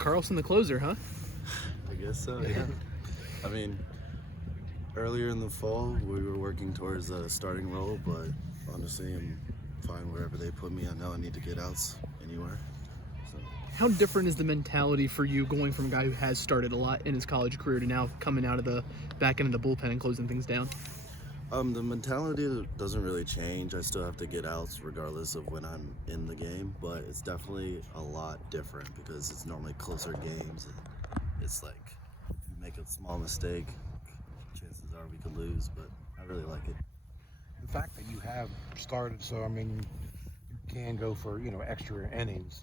Carlson the closer, huh? I guess so, yeah. I mean, earlier in the fall, we were working towards a starting role, but honestly, I'm fine wherever they put me. I know I need to get outs anywhere. So. How different is the mentality for you going from a guy who has started a lot in his college career to now coming out of the back end of the bullpen and closing things down? The mentality doesn't really change. I still have to get outs regardless of when I'm in the game, but it's definitely a lot different because it's normally closer games. And it's like, if you make a small mistake, chances are we could lose, but I really like it. The fact that you have started, so I mean, you can go for, extra innings.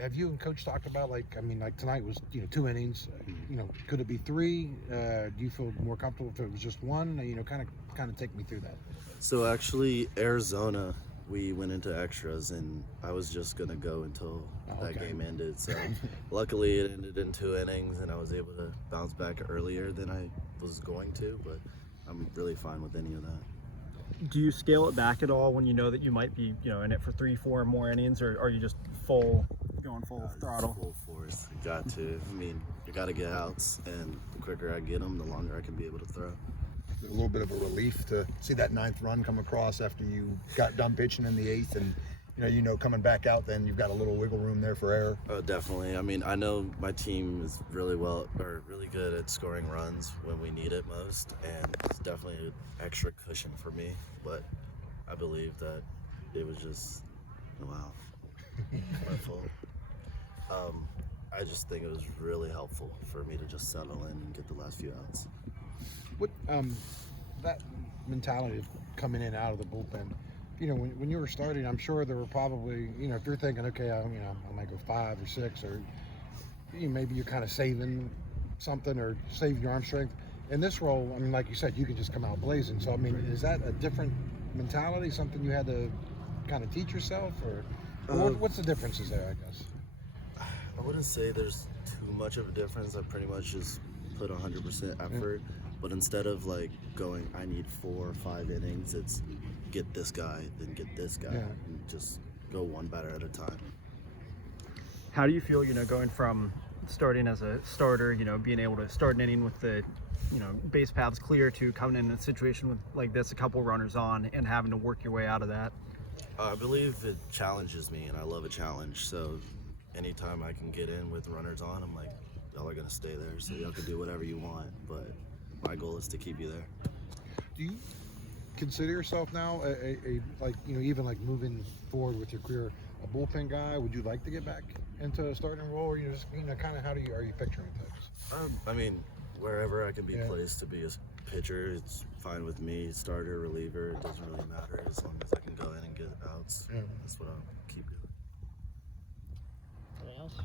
Have you and Coach talked about, like tonight was, 2 innings, could it be 3? Do you feel more comfortable if it was just 1? Kind of take me through that. So actually, Arizona, we went into extras, and I was just going to go until that game ended. So luckily it ended in 2 innings, and I was able to bounce back earlier than I was going to, but I'm really fine with any of that. Do you scale it back at all when you know that you might be, in it for 3-4 more innings, or are you just going full throttle? Full force. You got to. I mean, you got to get outs, and the quicker I get them, the longer I can be able to throw. A little bit of a relief to see that 9th run come across after you got done pitching in the 8th, and coming back out, then you've got a little wiggle room there for error. Oh, definitely. I mean, I know my team is really good at scoring runs when we need it most, and it's definitely an extra cushion for me. But I believe that it was just, wow, my fault. I just think it was really helpful for me to just settle in and get the last few outs. What that mentality of coming in out of the bullpen, when you were starting, I'm sure there were probably, if you're thinking, okay, I might go 5 or 6, or maybe you're kind of saving something or saving your arm strength. In this role, like you said, you can just come out blazing. So, is that a different mentality, something you had to kind of teach yourself, or what's the differences there, I guess? I wouldn't say there's too much of a difference. I pretty much just put 100% effort, but instead of like going, I need 4 or 5 innings, it's get this guy, then get this guy, and just go one batter at a time. How do you feel, going from starting as a starter, being able to start an inning with the, base paths clear, to coming in a situation with like this, a couple runners on, and having to work your way out of that? I believe it challenges me, and I love a challenge. So anytime I can get in with runners on, I'm like, y'all are gonna stay there, so y'all can do whatever you want, but my goal is to keep you there. Do you consider yourself now even like moving forward with your career, a bullpen guy? Would you like to get back into a starting role, or you just kind of are you picturing things? Wherever I can be placed to be a pitcher, it's fine with me. Starter, reliever, it doesn't really matter as long as I can go in and get outs. That's what I'll keep doing. Anything else?